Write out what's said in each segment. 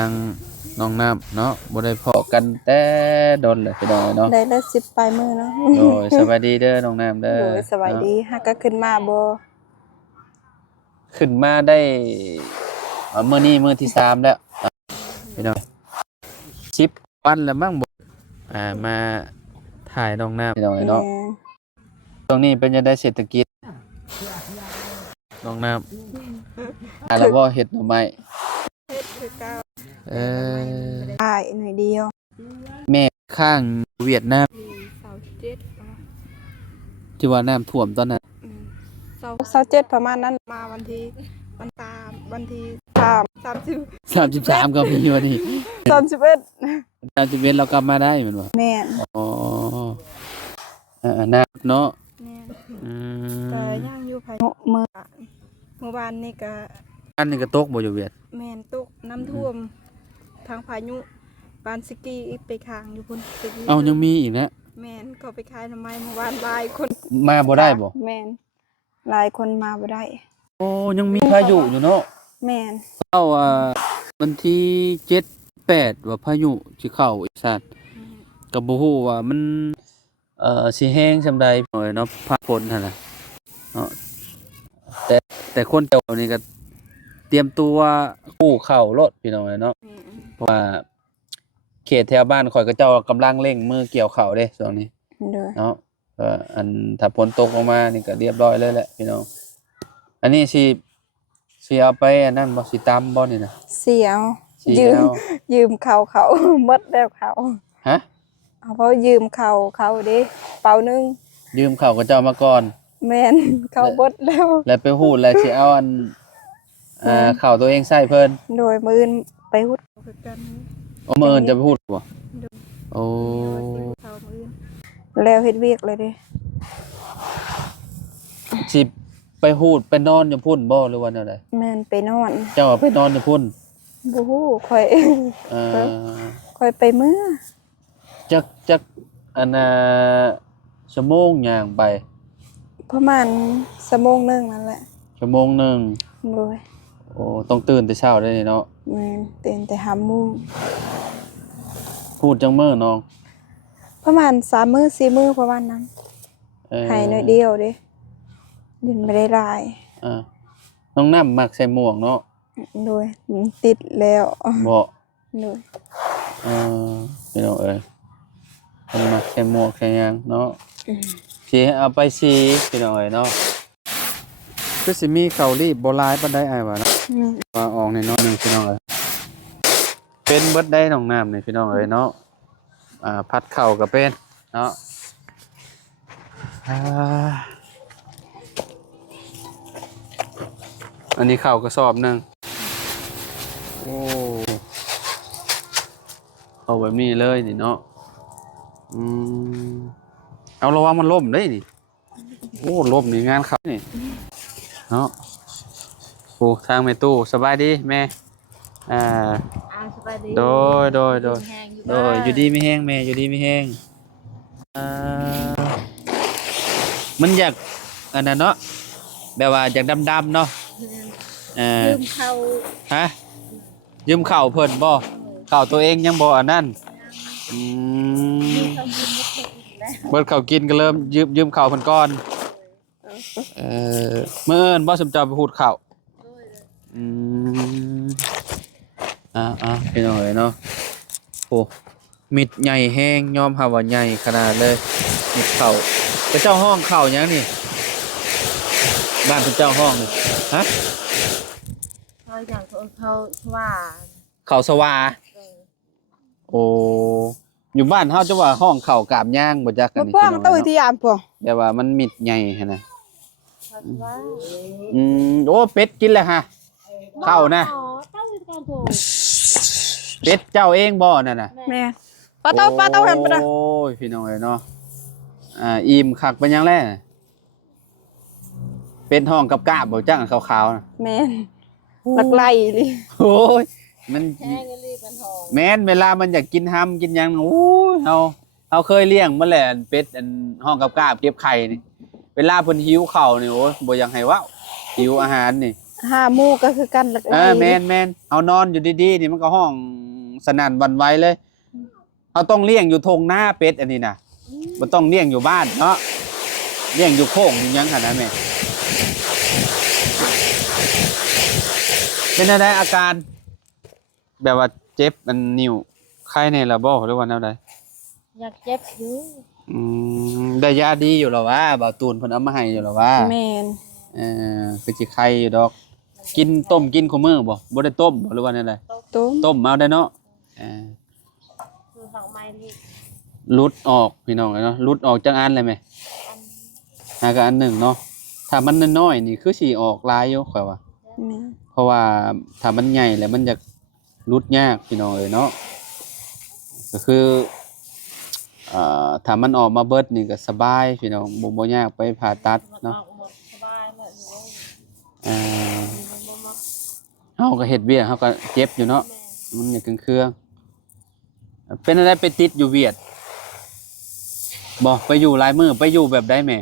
างน้องน้ำเนาะบ่ได้พอกันแต่ดนเลยพี่น้องเนาะได้ละ10ปลายมือเนาะโดยสวัสดีเด้อน้องน้ำเด้อโดยสบายดีฮักก็ขึ้นมาบ่ขึ้นมาได้มื้อนี้มื้อที่3แล้วพี่น้อง10วันแล้วมั้งบ่มาถ่ายน้องน้ำพี่น้องเนาะตรงนี้เป็นจังได๋เศรษฐกิจน้องน้ำแล้วบ่เฮ็ดหน่อไม้ได้หน่อยเดียวแม่ข้างเวียดนามที่ว่าน้ำท่วมตอนนั้น27ประมาณนั้นมาวันที่33ก็มีวันนี้31เรากลับมาได้แม่นบ่แม่นอ๋อน้ำเนาะแม่นก็ย่างอยู่ภายเมื่อวานนี่ก็อันนี้ก็ตกบ่อยู่เวียดแม่นตกน้ำท่วมทางพายุปานสกีไปค้างอยู่พุ่นเอ้ายังมีอีกนะแม่นเขาไปขายทำไมเมื่อวานหลายคนมาบ่ได้บ่แม่นหลายคนมาบ่ได้โอ้ยังมีพายุอยู่เนาะแม่นเอาวันที่7 8ว่าพายุสิเข้าอีสานก็บ่ฮู้ว่ามันสิแห้งซำใดเนาะฟ้าฝนหั่นน่ะเนาะแต่คนเจ้านี่ก็เตรียมตัวกู้เข้ารถพี่น้องเนาะเพราะว่าเขตแถวบ้านข่อยก็เจ้ากำลังเร่งมือเกี่ยวข้าวเด้ช่วงนี้เนาะอันถ้าฝนตกลงมานี่ก็เรียบร้อยเลยแหละพี่น้องอันนี้สิเอาไปอันนั้นบ่สิตำบ่นี่นะเสียวยืมเขาหมดแล้วเขาฮะเอาเพราะยืมเขาเด้เป่านึงยืมเขาก็เจ้ามาก่อนแม่นเขาหมดแล้วไปฮู้แล้วสิเอาอันข้าวตัวเองใส่เพิ่นโดยมื้อไปฮู้คือกันมื้ออื่นจะไปฮู้บ่โอ้แล้วเฮ็ดเวียกเลยเด้สิไปฮู้ไปนอนอยู่พุ่นบ่หรือว่าแนวใดแม่นไปนอนเจ้าไปนอนอยู่พุ่นบ่ฮู้ค่อยไปมื้อจักอันชั่วโมงย่างไปประมาณชั่วโมงนึงนั่นแหละชั่วโมงนึงโดยโอ้ต้องตื่นแต่เช้าได้เนาะแม่นตื่นแต่5:00 นพูดจังมื้อน้องประมาณ3มื้อ4มื้อประมาณนั้นให้น้อยเดียวเด้ดินไม่ได้หลายน้องน้ำมักใส่หมวกเนาะโดยติดแล้วบ่โดยพี่น้องเอ้ยมันมักใส่หมวกใส่หยังเนาะสิเอาไปสิพี่น้องเอ้ยเนาะคือสิมีข้าวรีบบ่หลายปานใดอ้ายว่าเนาะว่าออกในน้อยนึงพี่น้องเอ้ยเป็นเบิดได้น้องน้ำนี่พี่น้องเอ้ยเนาะผัดข้าวก็เป็นเนาะอันนี้ข้าวกระสอบนึงโอ้เอาแบบนี้เลยนี่เนาะเอาระวังมันล่มได้นี่โอ้ล่มนี่งานครับนี่เนาะโอ้ทางแม่ตู้สบายดีแม่สบายดีโดยอยู่ดีไม่แห้งแม่อยู่ดีไม่แห้งมันอยากอันนั้นเนาะแบบว่าอยากดำๆเนาะยืมเขาฮะยืมเข่าเพิ่นบ่เข่าตัวเองยังบ่อันนั้นเบิดเข่ากินก็เริ่มยืมเข่าเพิ่นก่อนเมื่อบ่สมเจ้าไปพูดเข่าพี่น้องเอ้ยเนาะโอ้มิดใหญ่แห้งยอมหาว่าใหญ่ขนาดเลยมิดเข่าเจ้าห้องเข่าหยังนี่บ้านเจ้าห้องนี่ฮะอย่างเขาว่าเขาสว่าโอ้อยู่บ้านเฮาจะว่าห้องเขากาบย่างบ่จักกันนี่พ่องตู้ที่ยามพ่อแต่ว่ามันมิดใหญ่หั่นน่ะโอ้เป็ดกินแล้วฮะเข้านะเป็ดเจ้าเองบ่นั่นน่ะแม่ปลาเต้าหันไปนะโอ้ยพี่น้องเอ้ยเนาะอิ่มคักเป็นยังแลเป็นห้องกับกาบบ่จักขาวๆน่ะแม่นลักไล่ดิโอ้ยมันแห้งรีบมันหอมแม่นเวลามันอยากกินห้ำกินยังโอ้ยเอาเคยเลี้ยงมาแหละเป็ดอันห้องกับกาบเก็บไข่นี่เวลาเพิ่นหิวข้าวนี่โอ้ยบ่อยากให้ว้าวหิวอาหารนี่ 5หมู่ก็คือกันหลัก แม่นเอานอนอยู่ดีๆนี่มันก็ห้องสนั่นหวั่นไหวเลยเอาต้องเลี้ยงอยู่ทงหน้าเป็ดอันนี้น่ะบ่ต้องเลี้ยงอยู่บ้านเนาะเลี้ยงอยู่โค้งอยู่หยังขนาดนั้นแม่เป็นอะไรอาการแบบว่าเจ็บมันนิ้วไข้ในระบบหรือว่าแนวใด อยากเจ็บอยู่ ได้ยาดีอยู่หรอวะบ่าวตูนเพิ่นเอามาให้อยู่หรอวะ แม่น คือสิไข้อยู่ดอกกินต้มกินข้าวมื้อบ่ได้ต้มบ่หรือว่าแนวใด ต้ม ต้มเอาได้เนาะ คือของไม้นี่ หลุดออกพี่น้องเนาะหลุดออกจังอันเลยไหม อัน หาก็อันหนึ่งเนาะถ้ามันน้อยๆนี่คือสิออกหลายอยู่ข่อยว่า แม่น เพราะว่าถ้ามันใหญ่แล้วมันจะรุดยากพี่น้องเอ้ยเนาะก็คือถ้ามันออกมาเบิดนี่ก็สบายพี่น้องบ่ยากไปผ่าตัด มัน เนาะ ออกหมดสบายแล้วหนู อ่า มันบ่มัก เฮาก็เฮ็ดเวียกเฮาก็เจ็บอยู่เนาะ แม่ มันอย่างเครื่องๆเป็นอะไรไปติดอยู่เวียดบ่ไปอยู่หลายมื้อไปอยู่แบบใดแม่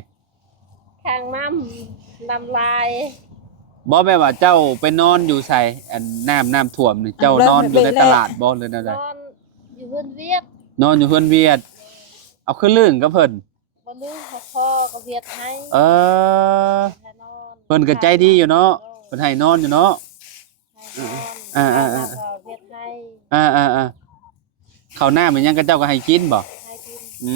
ข้างน้ำลาย บ่แม่ว่าเจ้าไปนอนอยู่ไสอันน้ำท่วมนี่เจ้านอนอยู่ในตลาดบ่หรือแนวใด นอนอยู่เฮือนเวียด นอนอยู่เพิ่นเวียด เอาขึ้นลื่นกับเพิ่น บ่ลืมพ่อก็เวียดให้ เออ ให้นอน เพิ่นก็ใจดีอยู่เนาะเพิ่นให้นอนอยู่เนาะ ให้นอน อ่า แล้วก็เวียดให้ อ่าข้าวหน้ามันยังก็เจ้าก็ให้กินบ่ ให้กิน อื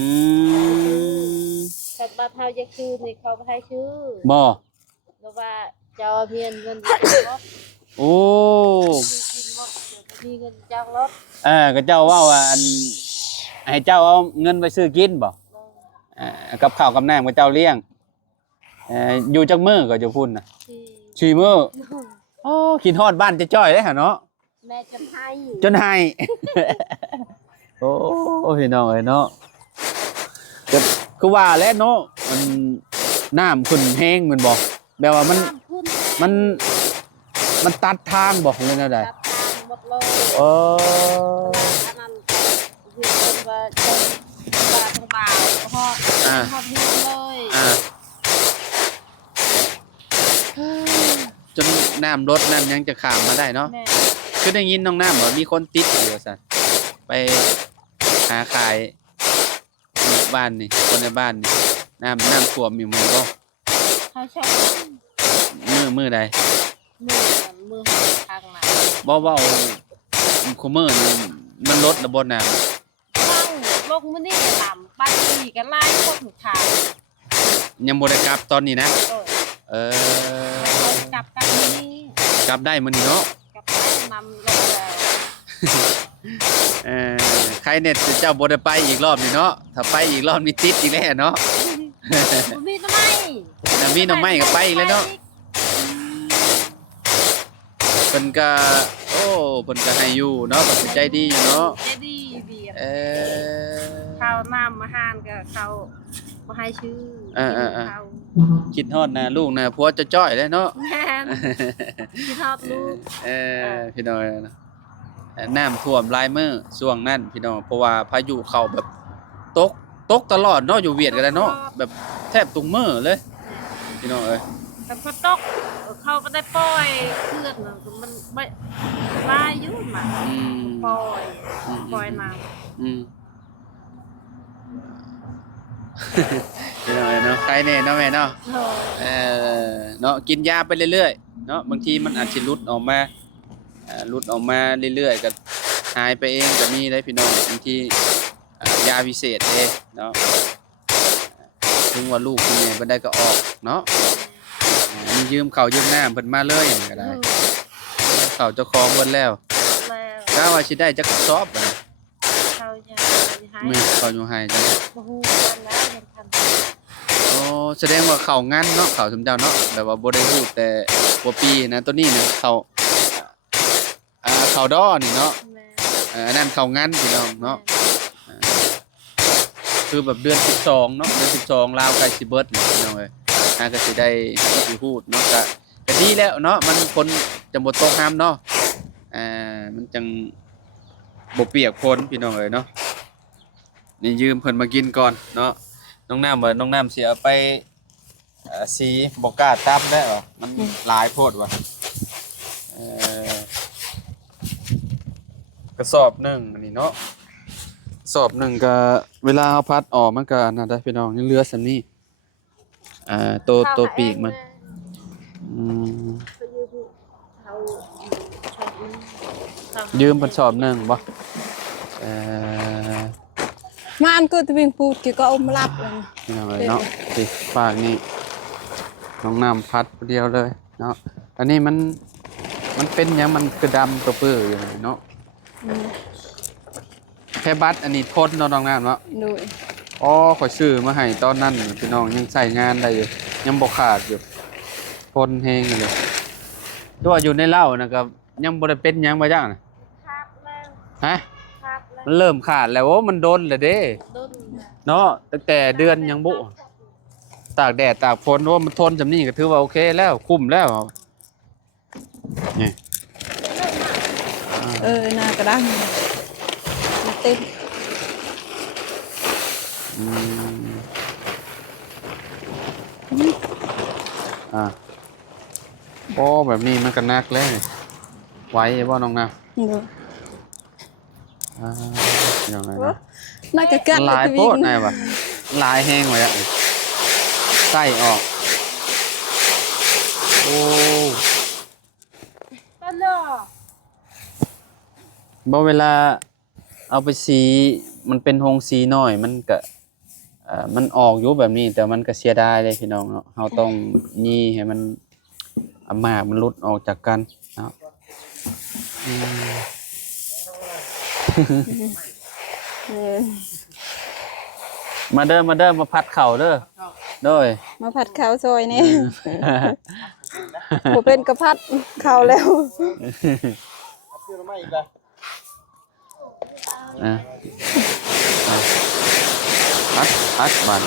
ม แต่บ้านเฮาจะคืนนี่เขาบ่ให้ชื่อ บ่ หรือว่าเจ้าเมียนเงินอยู่รถ โอ้ กินหมดเดี๋ยวมีเงินจ้างรถ ก็เจ้าเว้าว่าอันให้เจ้าเอาเงินไปซื้อกินบ่กับข้าวกับน้ำกับเจ้าเลี้ยงอยู่จักมื้อก็อยู่พุ่นน่ะ ที่ 4มื้อโอ้คิดฮอดบ้านจะจ้อยเลยหั่นเนาะ แม่จะให้ จนให้ โอ้พี่น้องเอ้ยเนาะก็คือว่าแล้วเนาะมันน้ำขึ้นแห้งแมันบ่แบบว่ามัน น้ำขึ้น มันมันตัดทางบ่เลยนะได้ ตัดทางหมดเลย เออ อันนั้นเรียนว่าจะบาทของบ่าวฮอดฮอดเรียนเลย จนน้ำลดน้ำยังจะข้ามมาได้เนาะ แม่ คือได้ยินน้องน้ำว่ามีคนติดอยู่ว่าซั่นไปหาขายอยู่บ้านนี่คนในบ้านนี่น้ำท่วมอยู่หมู่บ่ เขาชอบ มื้อใด มือทางไหน บ่เว้าคุมื้อนี่มันลดแล้วบ่น้ำ ฟังลงมื้อนี้ต่ำปันปีกันไล่คนทาง ยังบ่ได้กลับตอนนี้นะ เออ เออ เขากลับกันมื้อนี้ กลับได้มื้อนี้เนาะ กลับนำลงแล้ว ใครเน็ตเจ้าบ่ได้ไปอีกรอบนี่เนาะถ้าไปอีกรอบนี่ติดอีกแล้วเนาะ บ่มีทำไม แต่มีหน่อไม้ก็ไปอีกแล้วเนาะเพิ่นก็โอ้เพิ่นก็ให้อยู่เนาะเพิ่นก็ใจดีอยู่เนาะ ใจดีเบียด เออ ข้าวน้ำอาหารก็เขาบ่ให้ชื่อเขา คิดฮอดนะลูกนะผัวจะจ้อยเลยเนาะ แม่นที่ทอดลูก พี่น้อยนะน้ำท่วมหลายมื้อช่วงนั้นพี่น้องเพราะว่าพายุเข้าแบบตกตลอดเนาะอยู่เวียดก็ได้เนาะแบบแทบทุกมื้อเลยพี่น้องเอ้ย แต่พอตกเขาก็ได้ปล่อยเคลื่อนน่ะมันไม่ลายอยู่มา อืม ปล่อยน้ อืม พี่น้องเอ้ยเนาะใครแน่เนาะแม่เนาะ ำโอ้ เนาะกินยาไปเรื่อยๆเนาะบางทีมันอาจสิหลุดออกมาหลุดออกมาเรื่อยๆก็หายไปเองก็มีได้พี่น้องบางทียาวิเศษเด้เนาะถึงว่าลูกคุณแม่บ่ได้ก็ออกเนาะมียืมข้าวยืมน้ำเพิ่นมาเลยก็ได้ข้าวเจ้าของเบิดแล้ว แล้ว กะว่าสิได้จักกระสอบบัดนี้ เขาจะให้ มื้อข้าวอยู่ให้จัง บ่ฮู้กันแล้วยังทัน โอ้แสดงว่าข้าวงานเนาะข้าวสมเจ้าเนาะแบบว่าบ่ได้ฮู้แต่หัวปีนะตัวนี้เนี่ยข้าวข้าวดอนี่เนาะ แม่ อันนั้นข้าวงานพี่น้องเนาะคือแบบเดือน12เนาะเดือน12ลาวใกล้สิเบิดแล้วพี่น้องเอ้ยก็สิได้สิฮู้เนาะก็ดีแล้วเนาะมันฝนจะบ่ตกห้ามเนาะมันจังบ่เปียกฝนพี่น้องเอ้ยเนาะนี่ยืมเพิ่นมากินก่อนเนาะน้องน้ำว่าน้องน้ำสิเอาไปสีบ่กล้าตับได้เหรอมันหลายโพดว่ะ กระสอบหนึ่งอันนี้เนาะสอบหนึ่งก็เวลาเฮาพัดออกมันก็น่าได้พี่น้องยังเหลือส่ำนี้ตัวปีกมันอืม เขาชอบนึง ยืมเพิ่นสอบหนึ่งบ่เอ่อ มาอันก็ตะวิงปูดกี่ก็เอามาลับเลย นี่น้องเอ้ยเนาะสิฝากนี่น้องน้ำพัดผู้เดียวเลยเนาะอันนี้มันเป็นหยังมันคือดำตัวเปื้ออยู่เนาะแค่บัตรอันนี้ทนเนาะน้องน้ำเนาะ โดย อ๋อข่อยซื้อมาให้ตอนนั้นพี่น้องยังใช้งานได้อยู่ยังบ่ขาดอยู่ทนแฮงอยู่เลยตัวอยู่ในเหล้านะครับยังบ่ได้เป็นหยังบ่จังน่ะ ครับแล้ว ฮะ ครับแล้ว มันเริ่มขาดแล้วโอ้มันโดนแล้วเด้ ต้น เนาะตั้งแต่เดือนยังบุตากแดดตากฝนว่ามันทนจำนี้ก็ถือว่าโอเคแล้วคุ้มแล้วนี่ หน้ากระด้างมาเต็ม อืมอ่ะโอ้แบบนี้มันก็นักแล้วนี่ไหวบ่น้องนะ โดย ยังไงนะ น่าจะกัด ลาย ตะ โพ วิง ดไงวะลายแห้งไว้อะไส้ออกโอ้ ต้นเนาะ บ่เวลาเอาไปสีมันเป็นโฮงสีน้อยมันก็มันออกอยู่แบบนี้แต่มันก็เสียดายเลยพี่น้องเนาะเราต้องยี่ให้มันเอามากมันหลุดออกจากกันเนาะอืม มาเด้อมาพัดเข่าเด้อโดย มาผัดข้าวซอยนี่บ่เป็นกระพัดข้าวแล้ว อ่ะพัดบัน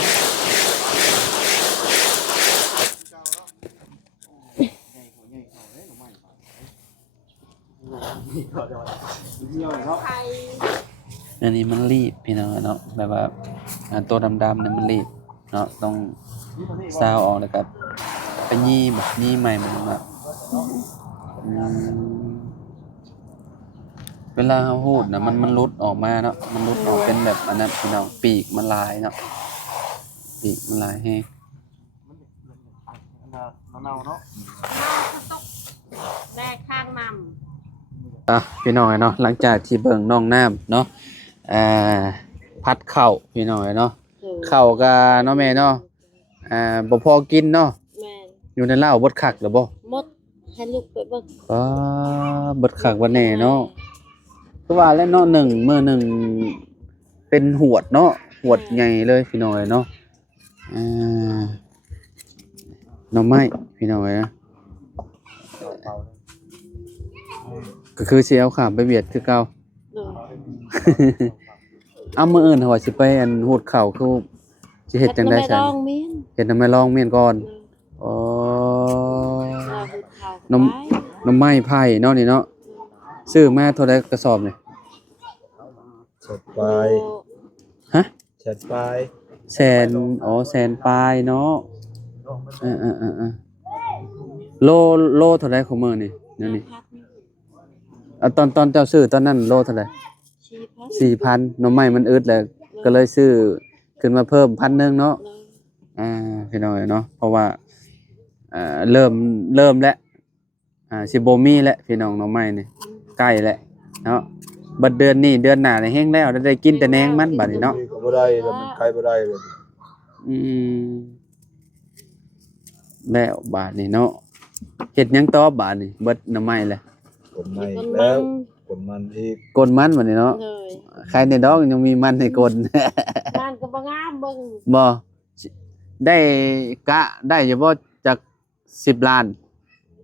อันนี้มันรีบพี่น้องเนาะแบบว่าตัวดำๆเนี่ยมันรีบเนาะต้องซาวออกเลยครับไปยี่แบบยี่ใหม่มันแบบเวลาเขาพูดนะมันรุดออกมาเนาะมันรุดออกเป็นแบบอันนั้นพี่น้องปีกมันลายเนาะปีกมันลายแห้ง เนาเนาะ แม่ข้างน พี่น้องเนาะหลังจากที่เบิ่งน้องน้ำเนาะพัดเข่าพี่น้องเนาะ ำ เข่ากับเนาะแม่เนาะบ่พอกินเนาะ แม่ อยู่ในเหล้าบดคักหรือบ่ มดให้ลูกไปเบิ่ง บดคักบ่แน่เนาะคือว่าแล้วเนาะมื้อหนึ่งเป็นหวดเนาะหวดใหญ่เลยพี่น้องเนาะหน่อไม้พี่น้องนะก็คือสิเอาข้ามไปเวียดคือเก่า เนาะ เอามื้ออื่นเขาว่าสิไปอันหูดข้าวคือสิเฮ็ดจังได๋ ไม่ ซั่น ต้องเมียน เฮ็ดนำไม่ลองเมียนก่อนอ๋อ เราคือเขา น้ำไม้ไผ่เนาะนี่เนาะซื้อมาเท่าใดกระสอบนี่ เช็ดปลาย ฮะ เช็ดปลาย แสนอ๋อแสนปลายเนาะเออโลเท่าใดของมื้อนี่เดี๋ยวนี้ตอนเจ้าซื้อตอนนั้นโลเท่าใด 4,000หน่อไม้มันอึดแล้วก็เลยซื้อขึ้นมาเพิ่ม1,000เนาะพี่น้องเนาะเพราะว่าเริ่มแล้วสิบ่มีแล้วพี่น้องหน่อไม้นี่ใกล้แล้วเนาะบัดเดือนนี้เดือนหน้านี่แห้งแล้วได้กินแต่แหนงมันบัดนี้เนาะ ก็บ่ได้แล้วมันใครบ่ได้เลย อืมแล้วบาดนี้เนาะเฮ็ดหยังต่อบาดนี้เบิดหน่อไม้แล้ว คนใหม่แล้วคนมันอีก กลมันบัดนี้เนาะ เลย ใครในดอกยังมีมันให้กล มันก็บ่งามเบิ่ง บ่ได้กะได้อยู่บ่จัก10 ล้าน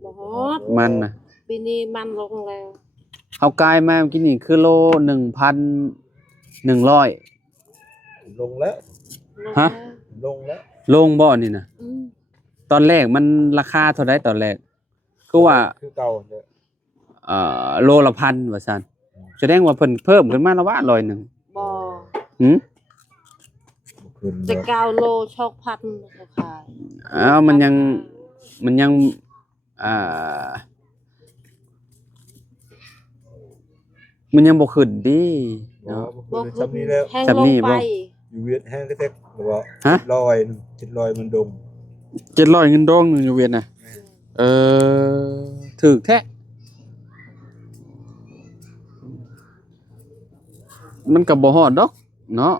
บ่ฮอด มันน่ะ ปีนี้มันลงแล้ว เฮากายมาเมื่อกี้นี่คือโล 1,100 ลงแล้ว ฮะ ลงแล้ว ลงบ่นี่น่ะ อืม ตอนแรกมันราคาเท่าใดตอนแรกคือว่า คือเก่าเนี่ย โลละพันว่าซั่นแสดงว่าเพิ่นเพิ่มขึ้นมาแล้วว่า100หนึง บ่ หือ ขึ้น จะเก้าโลชอกพันเขาขาย อ้าวมันยัง มันยังบ่ขึ้นดิ เนาะ เนาะ บ่คืนซ้ำนี้แล้ว แห้ง จำ ล นี่ ง บ่ ไป อยู่เวียดแห้งก็แท้แล้วบ่ ฮะ 700มันดง 700เงินดองหนึงอยู่เวียดน่ะเออถูกแท้มันก็บ่ฮอดดอกเนาะ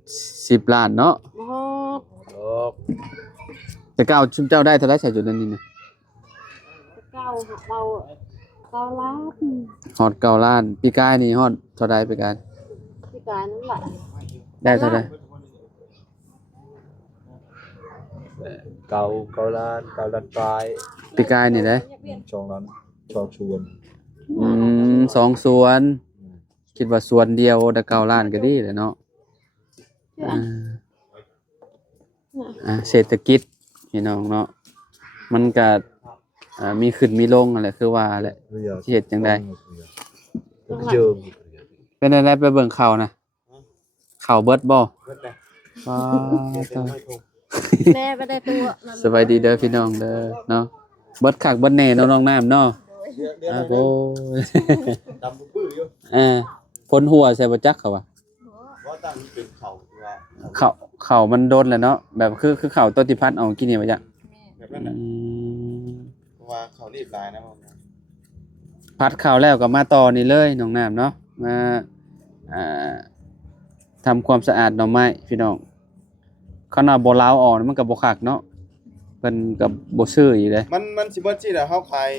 10 ล้านเนาะ บ่ ดอก แต่เก้าชุมเจ้าได้เท่าไรใส่จุดนั้นนี่นะ เก้าล้าน ฮอด9 ล้านปีกายนี่ฮอดเท่าไรปีกาย ที่การนั่นแหละ ได้เท่าไร เก้าล้านปลาย ปีกายนี่ได้ 2ล้าน2ชวน 2ส่วนคิดว่าส่วนเดียวได้9 ล้านก็ดีแหละเนาะเศรษฐกิจพี่น้องเนาะมันก็มีขึ้นมีลงนั่นแหละคือว่าแหละ เรือ สิเฮ็ดจังได๋ เจิม เป็นอะไรไปเบิ่งข่าวนะข่าวเบิดบ่ เบิดเลย ว้า แม่ไม่ได้ตัว สบายดีเด้อพี่น้องเด้อเนาะเบิดคักเบิดแน่เนาะน้องน้ำเนาะโอ้ ดำปื้ออยู่ พ้นหัวใส่บ่จักเขาว่า ว่าตั้งเป็นเขาว่า เขามันโดนแหละเนาะแบบคือเขาต้นที่พัดเอากินนี่บ่จัก แบบนั้นน่ะเพราะว่าเขารีบลายนะผม พัดข้าวแล้วก็มาต่อนี่เลยน้องน้ำเนาะมาอ่าทำความสะอาดหน่อไม้พี่น้องขนาดบ่ลาวออกมันก็บ่คักเนาะเพิ่นก็บ่ซื้ออีกเลย มันสิเบิดสิแล้วเฮาขาย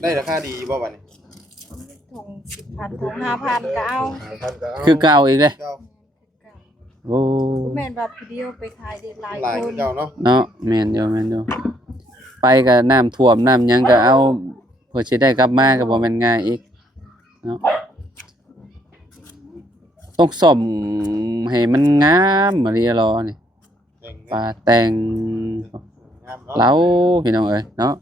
ได้ราคาดีบ่บัดนี้ ถุง10,000ถุง5,000ก็เอา คือเก่าอีกเลย เจ้า โอ้ แม่นว่าผู้เดียวไปขายได้หลาย หลาย ค คือน เจ้าเนาะ เนาะแม่นอยู่ไปก็น้ำท่วมน้ำหยังก็เอาเพื่อสิได้กลับมาก็บ่แม่นง่ายอีกเนาะต้องซ่อมให้มันงามอะลีรอนี่ เก่ง ปลาแต่ง งามเนาะ เล้าพี่น้องเอ้ยเนาะ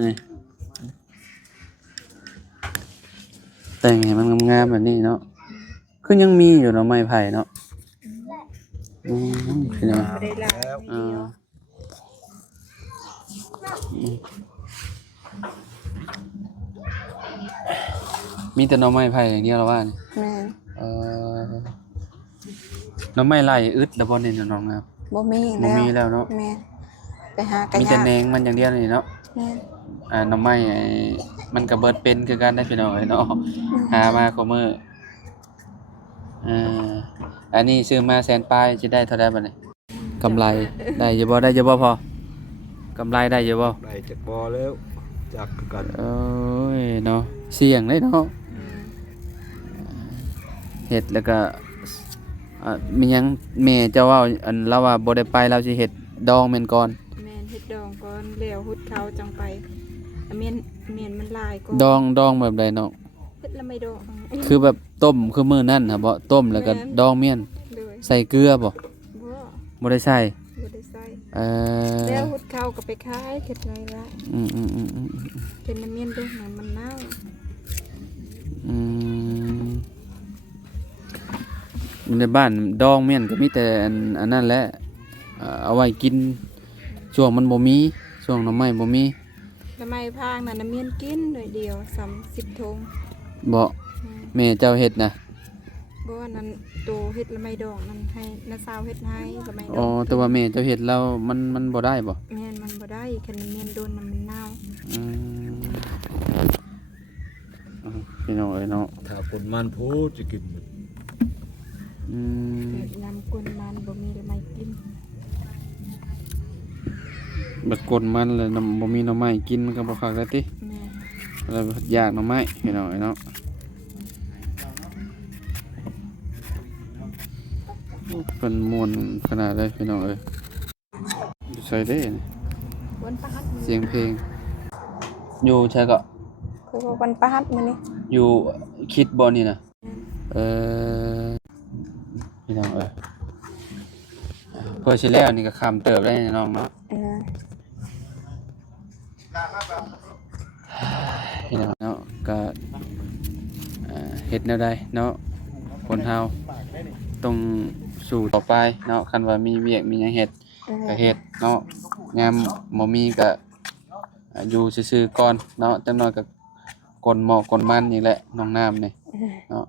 นี่แต่งให้มันงามๆแบบนี้เนาะคือยังมีอยู่เนาะไม้ไผ่เนาะพี่น้อง บ่ได้หลาย อ่ามีแต่หน่อไม้ไผ่อย่างเดียวแล้วว่านี่ แม่น เอ่อหน่อไม้ไล่อึดแล้วบ่นี่น้องครับ บ่มี บ่ แล้ว มีแล้วเนาะ แม่นไปหากัน มีแต่ ยาก แหนงมันอย่างเดียวนี่เนาะ แม่น หน่อไม้ไอ้มันก็เบิดเป็นคือกันได้พี่น้องเอ้ยเนาะหามาก็มื้ออันนี้ซื้อมาแสนปลายสิได้เท่าใดบัดนี้กำไรได้อยู่บ่พอกำไรได้อยู่บ่ ได้จากบ่อแล้วจากกัน โอ้ยเนาะเสี่ยงเลยเนาะเฮ็ดแล้วก็มีหยังแม่เจ้าว่าอันเราว่าบ่ได้ไปเราสิเฮ็ดดองแม่นก่อน แม่นเฮ็ดดองก่อนแล้วหุดเขาจังไปแม่นมันหลายก็ ดองแบบใดเนาะ เฮ็ดแล้วไม่ดอง คือแบบต้มคือมื้อนั้นน่ะบ่ต้มแล้วก็ดองเมี่ยน เลย ใส่เกลือบ่ บ่ บ่ได้ใส่ บ่ได้ใส่ เออ แล้วหุดเขาก็ไปขายเฮ็ดไรละ อืม เป็นน้ำเมียนด้วยมันเน่า อืมในบ้านดองเมี่ยนก็มีแต่อันนั้นแหละเอาไว้กินช่วงมันบ่มีช่วงหน่อไม้บ่มี ทำไมพางน่ะน้ำเมียนกินหน่อยเดียว30ถุง บ่แม่เจ้าเฮ็ดนะ บ่อันนั้นโตเฮ็ดแล้วไม่ดองนั่นให้น้าสาวเฮ็ดให้แล้วไม่ด อ๋อ อง แต่ว่าแม่เจ้าเฮ็ดแล้วมันบ่ได้บ่ แม่นมันบ่ได้แค่น้ำเมียนโดนน้ำมันเน่า อืมพี่น้องเอ้ยเนาะ ถ้าคนมันพูดจะกินหมด อืม น้ำกวนมันบ่มีแล้วไม่กิน บัดกดมันเลยน้ำบ่มีหน่อไม้กินมันก็บ่คักแล้วติ แม่ แล้วอยากหน่อไม้พี่น้องเอ้ยเนาะเพิ่นม่วนขนาดเลยพี่น้องเอ้ยอยู่ใส่เด้นี่ วันประหัส เสียงเพลง อยู่ใช่ก็ คือว่าวันประหัสมื้อนี้ อยู่คิดบ่นี่น่ะเออพี่น้องเอ้ยเพิ่นสิแล้วนี่ก็ข้ามเติบได้น้องเนาะ พี่น้องเนาะก็เฮ็ดแนวใดเนาะคนเฮาต้องสู่ต่อไปเนาะคันว่ามีเวียกมีหยังเฮ็ดก็เฮ็ดเนาะยามบ่มีก็อยู่ซื่อๆก่อนเนาะจังน้อยก็ กลหมอกกลมันนี่แหละน้องน้ำนี่เนาะ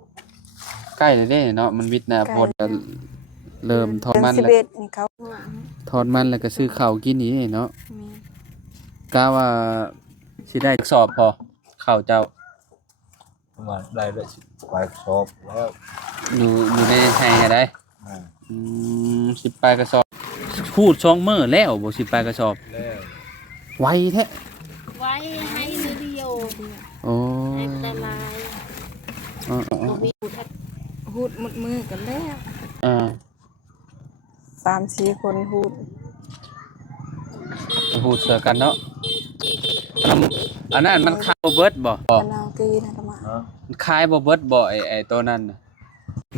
ใกล้เลยเด้เนาะมันวิทย์หน้าฝนก็เริ่มทอด เดือน มันแล้ว 11นี่เขา ทอดมันแล้วก็ซื้อข้าวกินนี่เนาะ แม่น กะว่าสิได้สอบพอข้าวเจ้า ประมาณได้ได้ไปสอบแล้ว อยู่ในให้ได้ อ่า 10ปลายกระสอบพูด2มื้อแล้วบ่10ปลายกระสอบ แล้ว ไวแท้ ไว้ให้มือเดียว โอ้ ให้มันละลาย อ๋อ บ่มีผู้ทัด ฮูดหมดมือกันแล้ว อ่า 3-4 คนฮูด พูดเสือกันเนาะอันนั้นมันคายบ่เบิดบ่ มะนาวกีนะตะมา เนาะ มันคายบ่เบิดบ่ไอ้ตัวนั้นน่ะ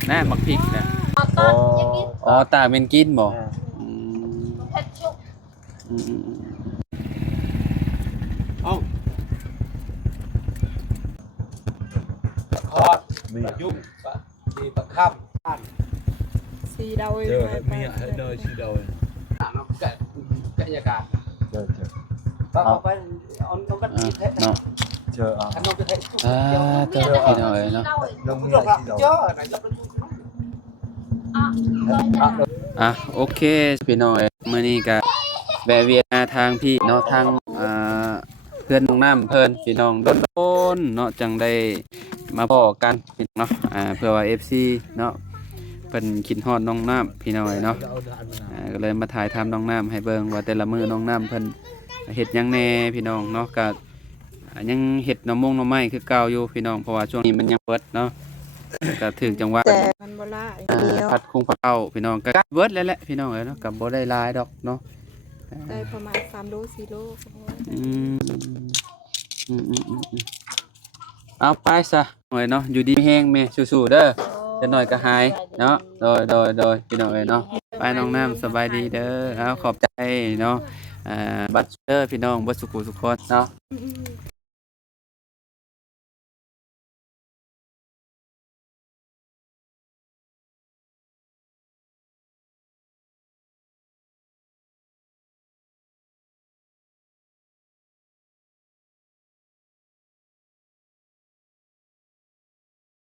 น่ามักพริกน่ะ เอาต้นอย่างนี้ อ๋อตาเป็นกินบ่ อ่า อืม เผ็ดชุบ อืม เอ้า ทอดมียุ่งมีประคับ สีดาว เจอให้เมียให้เนยชีโดย nó cái nhà cả เจอ có phải ông có cách อ่า gì thế เนาะ เจออ่ะ anh ông có thể อ่าตัวพี่น้อยเนาะ น้องเมีย được ชี rồi โดย chớ này gấp nó อ่ะโอเคพี่น้อยมื้อนี้ก็แวะเวียนมาทางพี่เนาะทางเพื่อนน้องน้ำเพิ่นพี่น้องโดนๆเนาะจังได้มาพ้อกันพี่น้องเนาะเพื่อว่า FC เนาะเพิ่นคิดฮอดน้องน้ำพี่น้อยเนาะ ก็เลยมาถ่ายทำน้องน้ำให้เบิ่งว่าแต่ละมื้อน้องน้ำเพิ่นเฮ็ดหยังแหน่พี่น้องเนาะก็ยังเฮ็ดหน่อมงหน่อไม้คือเก่าอยู่พี่น้องเพราะว่าช่วงนี้มันยังเบิดเนาะก็ถึงจังหวะ แต่มันบ่หลายเดียว ผัดคงผัดเก่าพี่น้องก็เบิดแล้วแหละพี่น้องเอ้ยเนาะก็บ่ได้หลายดอกเนาะ ได้ประมาณ3โล4โล อืมเอาไปซะหน่อยเนาะอยู่ดีแห้งแม่สู้ๆเด้อจะหน่อยก็หายเนาะโดยพี่น้องเอ้ยเนาะไปน้องน้ำสบายดีเด้อเอาขอบใจเนาะบัตรเด้อพี่น้องเบ่สุขุสุขคนเนาะ